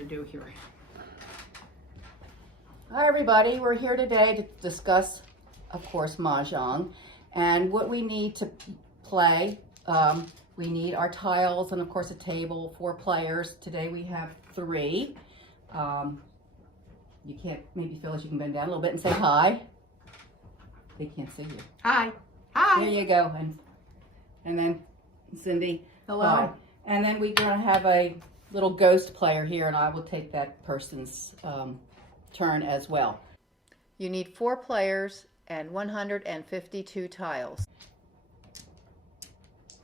to do here. Hi everybody, we're here today to discuss, of course, Mah Jongg, and what we need to play. We need our tiles and of course a table, 4 players. Today we have 3. You can't, maybe Phyllis, you can bend down a little bit and say hi. They can't see you. Hi. Hi. There you go. And then Cindy. Hello. Hi. And then we're going to have a little ghost player here, and I will take that person's turn as well. You need 4 players and 152 tiles.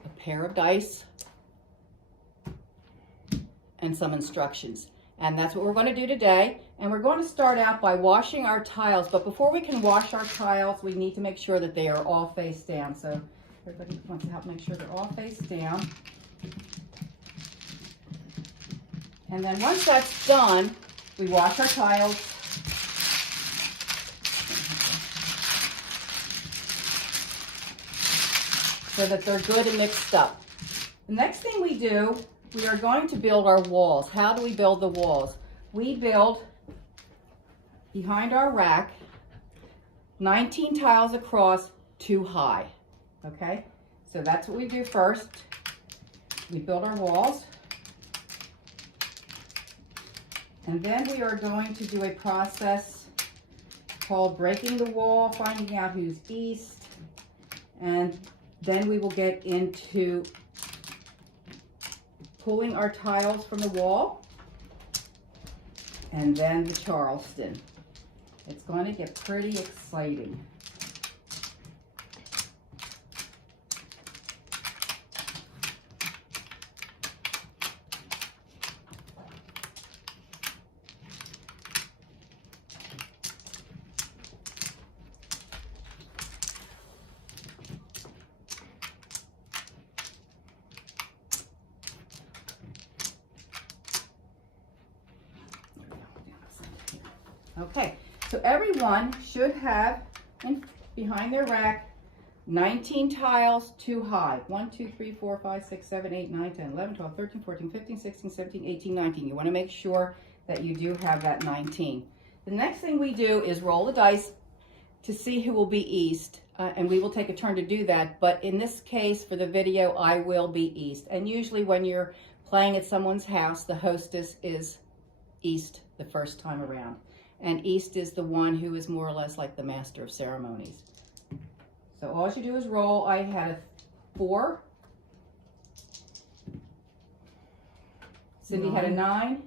A pair of dice and some instructions. And that's what we're going to do today. And we're going to start out by washing our tiles. But before we can wash our tiles, we need to make sure that they are all face down. So everybody wants to help make sure they're all face down. And then once that's done, we wash our tiles. So that they're good and mixed up. The next thing we do, we are going to build our walls. How do we build the walls? We build behind our rack 19 tiles across, 2 high. Okay, so that's what we do first. We build our walls. And then we are going to do a process called breaking the wall, finding out who's east, and then we will get into pulling our tiles from the wall, and then the Charleston. It's going to get pretty exciting. Okay, so everyone should have behind their rack 19 tiles, 2 high. 1, 2, 3, 4, 5, 6, 7, 8, 9, 10, 11, 12, 13, 14, 15, 16, 17, 18, 19. You want to make sure that you do have that 19. The next thing we do is roll the dice to see who will be east. And we will take a turn to do that. But in this case, for the video, I will be east. And usually when you're playing at someone's house, the hostess is east the first time around. And east is the one who is more or less like the master of ceremonies. So all you do is roll. I had a 4. Cindy had a 9.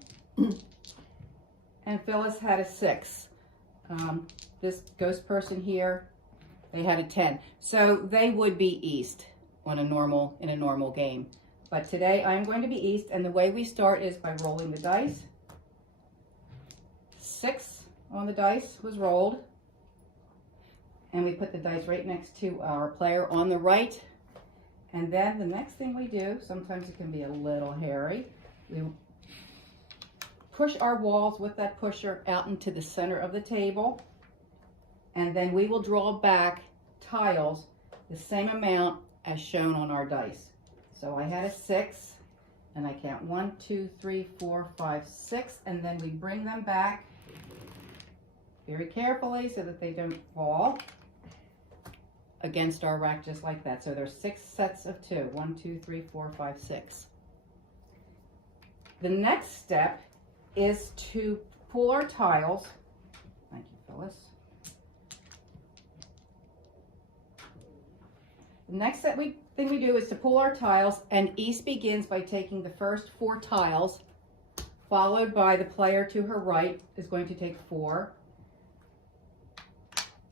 And Phyllis had a 6. This ghost person here, they had a 10. So they would be east in a normal game. But today I'm going to be east, and the way we start is by rolling the dice. 6 on the dice was rolled, and we put the dice right next to our player on the right. And then the next thing we do, sometimes it can be a little hairy, we push our walls with that pusher out into the center of the table, and then we will draw back tiles the same amount as shown on our dice. So I had a 6, and I count 1, 2, 3, 4, 5, 6, and then we bring them back very carefully so that they don't fall against our rack just like that. So there's 6 sets of 2. 1, 2, 3, 4, 5, 6. The next step is to pull our tiles. Thank you, Phyllis. The next thing we do is to pull our tiles, and east begins by taking the first 4 tiles, followed by the player to her right is going to take 4.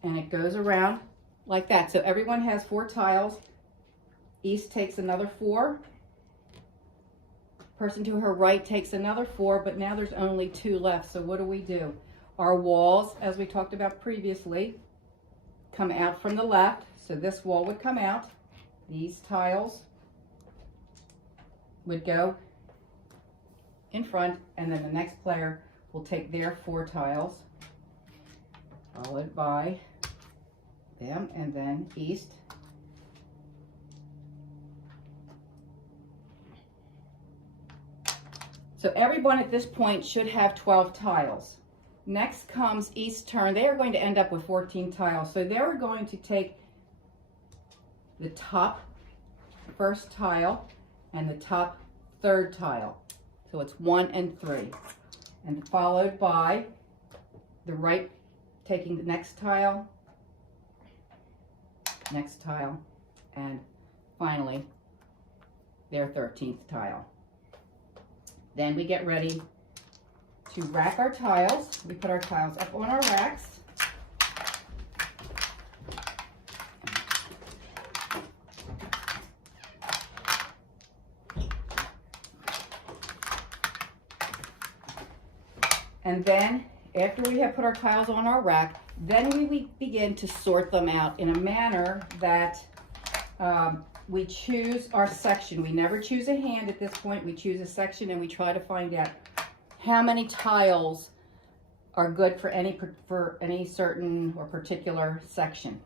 And it goes around like that. So everyone has 4 tiles. East takes another 4. Person to her right takes another 4, but now there's only 2 left. So what do? Our walls, as we talked about previously, come out from the left. So this wall would come out. These tiles would go in front, and then the next player will take their 4 tiles, followed by them, and then east. So everyone at this point should have 12 tiles. Next comes East turn. They are going to end up with 14 tiles. So they're going to take the top first tile and the top third tile. So it's 1 and 3. And followed by the right taking the next tile, and finally their 13th tile. Then we get ready to rack our tiles. We put our tiles up on our racks. And then after we have put our tiles on our rack, then we begin to sort them out in a manner that we choose our section. We never choose a hand at this point. We choose a section and we try to find out how many tiles are good for any certain or particular section.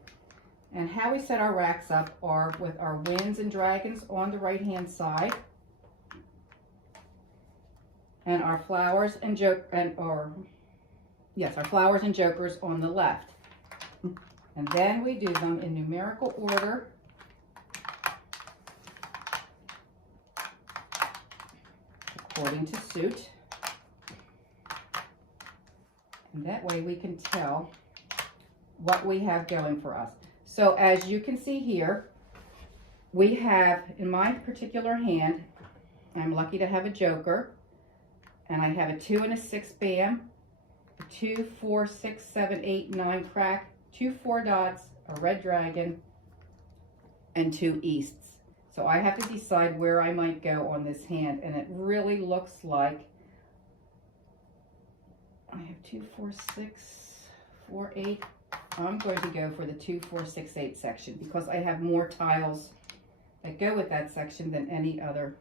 And how we set our racks up are with our winds and dragons on the right hand side, and our flowers and our flowers and jokers on the left. And then we do them in numerical order according to suit. And that way we can tell what we have going for us. So as you can see here, we have, in my particular hand, I'm lucky to have a joker, and I have a 2 and a 6 bam, a 2, 4, 6, 7, 8, 9 crack, 2 4 dots, a red dragon, and 2 easts. So I have to decide where I might go on this hand, and it really looks like I have 2, 4, 6, 4, 8. I'm going to go for the 2, 4, 6, 8 section because I have more tiles that go with that section than any other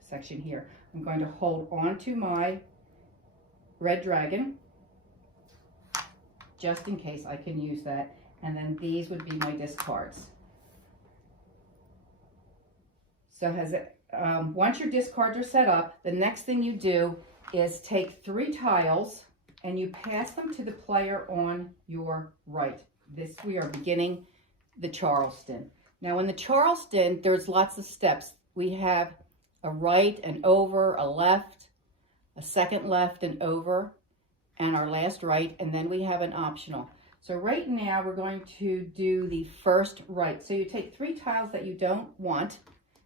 section here. I'm going to hold on to my red dragon just in case I can use that, and then these would be my discards. So once your discards are set up, the next thing you do is take 3 tiles and you pass them to the player on your right. We are beginning the Charleston. Now in the Charleston, there's lots of steps. We have a right and over, a left, a second left and over, and our last right, and then we have an optional. So right now we're going to do the first right. So you take 3 tiles that you don't want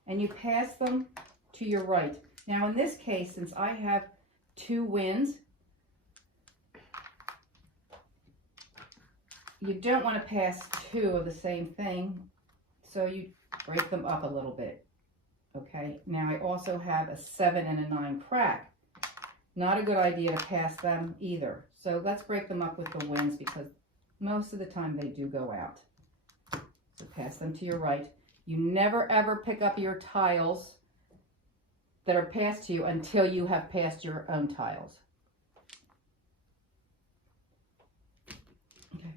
and you pass them to your right. Now in this case, since I have 2 winds, you don't want to pass 2 of the same thing, so you break them up a little bit. Okay, now I also have a 7 and a 9 crack. Not a good idea to pass them either. So let's break them up with the winds because most of the time they do go out. So pass them to your right. You never ever pick up your tiles that are passed to you until you have passed your own tiles. Okay.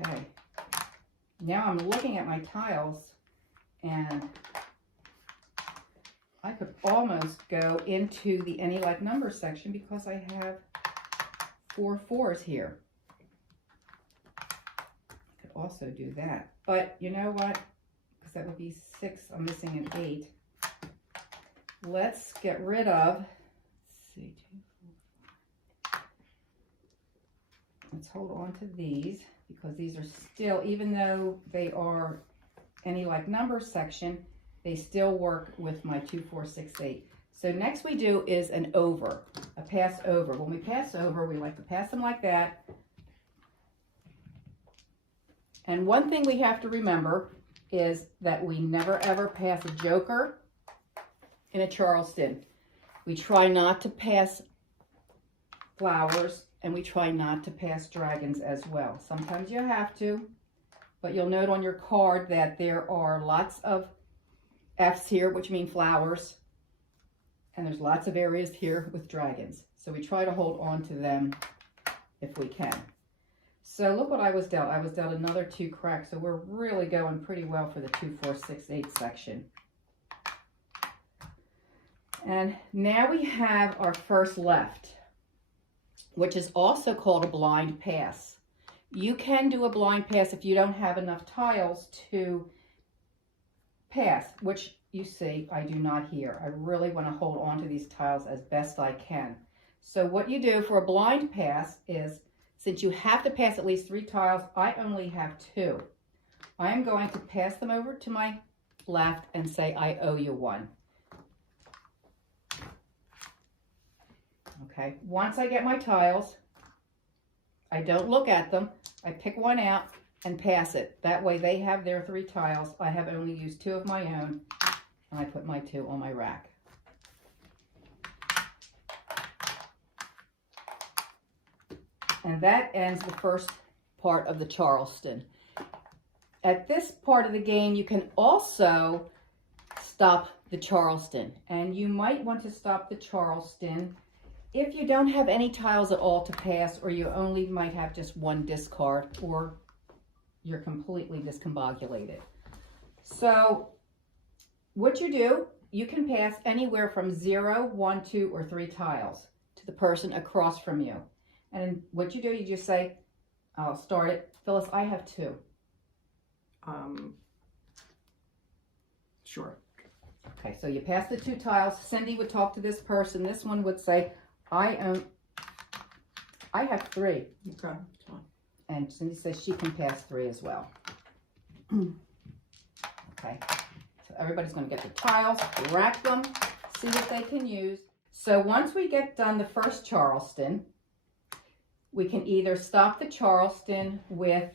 Okay. Now I'm looking at my tiles and I could almost go into the any like number section because I have 4 4s here. I could also do that, but you know what? Because that would be 6. I'm missing an 8. Let's get rid of. Let's see, 2, 4, 5. Let's hold on to these because these are still, even though they are any like number section, they still work with my 2, 4, 6, 8. So next we do is an over, a pass over. When we pass over, we like to pass them like that. And one thing we have to remember is that we never ever pass a joker in a Charleston. We try not to pass flowers, and we try not to pass dragons as well. Sometimes you have to, but you'll note on your card that there are lots of F's here, which mean flowers, and there's lots of areas here with dragons. So we try to hold on to them if we can. So look what I was dealt. I was dealt another 2 cracks. So we're really going pretty well for the 2, 4, 6, 8 section. And now we have our first left, which is also called a blind pass. You can do a blind pass if you don't have enough tiles to pass, which you see I do not here. I really want to hold on to these tiles as best I can. So what you do for a blind pass is, since you have to pass at least 3 tiles, I only have 2. I am going to pass them over to my left and say I owe you 1. Okay, once I get my tiles, I don't look at them. I pick one out and pass it. That way they have their 3 tiles. I have only used 2 of my own, and I put my 2 on my rack. And that ends the first part of the Charleston. At this part of the game, you can also stop the Charleston. And you might want to stop the Charleston if you don't have any tiles at all to pass, or you only might have just 1 discard, or you're completely discombobulated. So what you do, you can pass anywhere from 0, 1, 2, or 3 tiles to the person across from you. And what you do, you just say, I'll start it. Phyllis, I have 2. Sure. Okay, so you pass the 2 tiles. Cindy would talk to this person. This one would say, I have 3. Okay. And Cindy says she can pass 3 as well. Okay, so everybody's going to get the tiles, rack them, see what they can use. So once we get done the first Charleston, we can either stop the Charleston with,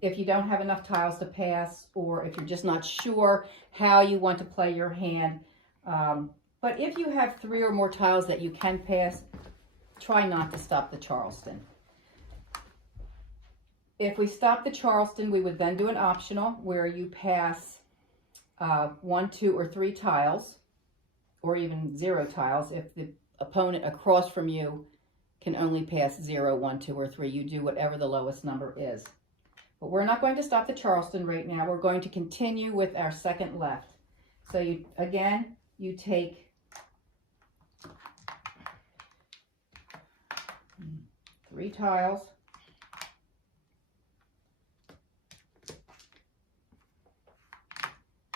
if you don't have enough tiles to pass, or if you're just not sure how you want to play your hand. But if you have 3 or more tiles that you can pass, try not to stop the Charleston. If we stop the Charleston, we would then do an optional where you pass 1, 2, or 3 tiles, or even 0 tiles. If the opponent across from you can only pass 0, 1, 2, or 3, you do whatever the lowest number is. But we're not going to stop the Charleston right now. We're going to continue with our second left. So you take 3 tiles,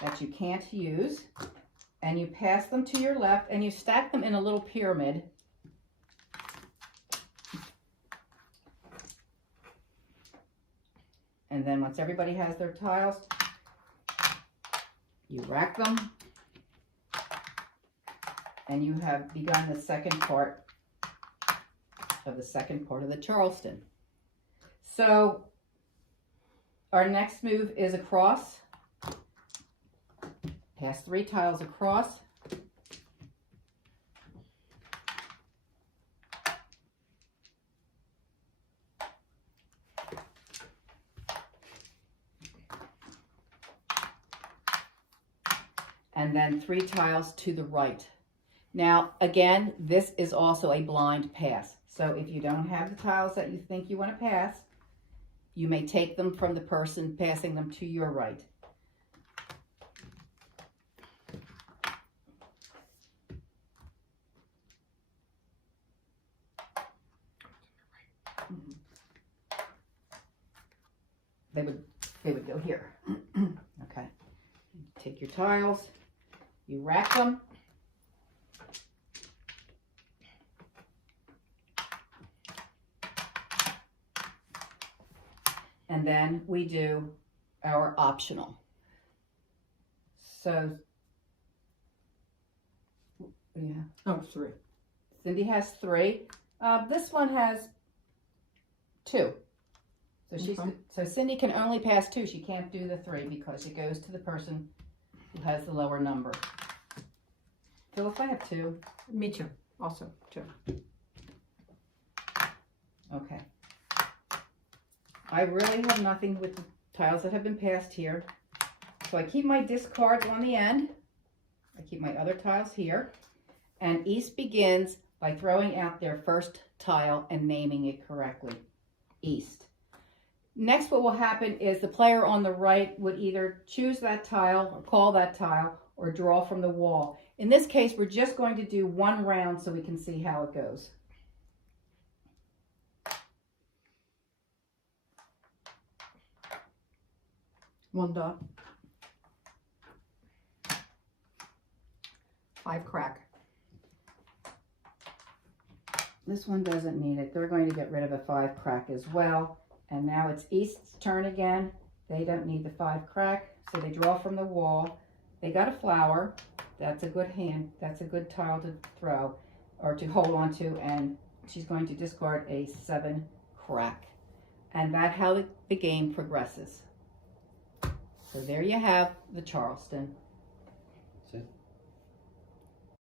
that you can't use, and you pass them to your left, and you stack them in a little pyramid. And then once everybody has their tiles, you rack them, and you have begun the second part of the Charleston. So our next move is across. Pass 3 tiles across. And then 3 tiles to the right. Now, again, this is also a blind pass. So if you don't have the tiles that you think you want to pass, you may take them from the person passing them to your right. They would go here. Okay. Take your tiles, you rack them. And then we do our optional. So, yeah. Oh, 3. Cindy has 3. This one has 2. So Cindy can only pass 2. She can't do the 3 because it goes to the person who has the lower number. Phyllis, I have 2. Me too. Also 2. Okay. I really have nothing with the tiles that have been passed here. So I keep my discards on the end. I keep my other tiles here. And East begins by throwing out their first tile and naming it correctly. east. Next, what will happen is the player on the right would either choose that tile or call that tile or draw from the wall. In this case, we're just going to do one round so we can see how it goes. One dot. 5 crack. This one doesn't need it. They're going to get rid of a 5 crack as well. And now it's East's turn again. They don't need the 5 crack, so they draw from the wall. They got a flower. That's a good hand. That's a good tile to throw or to hold on to. And she's going to discard a 7 crack. And that's how the game progresses. So there you have the Charleston.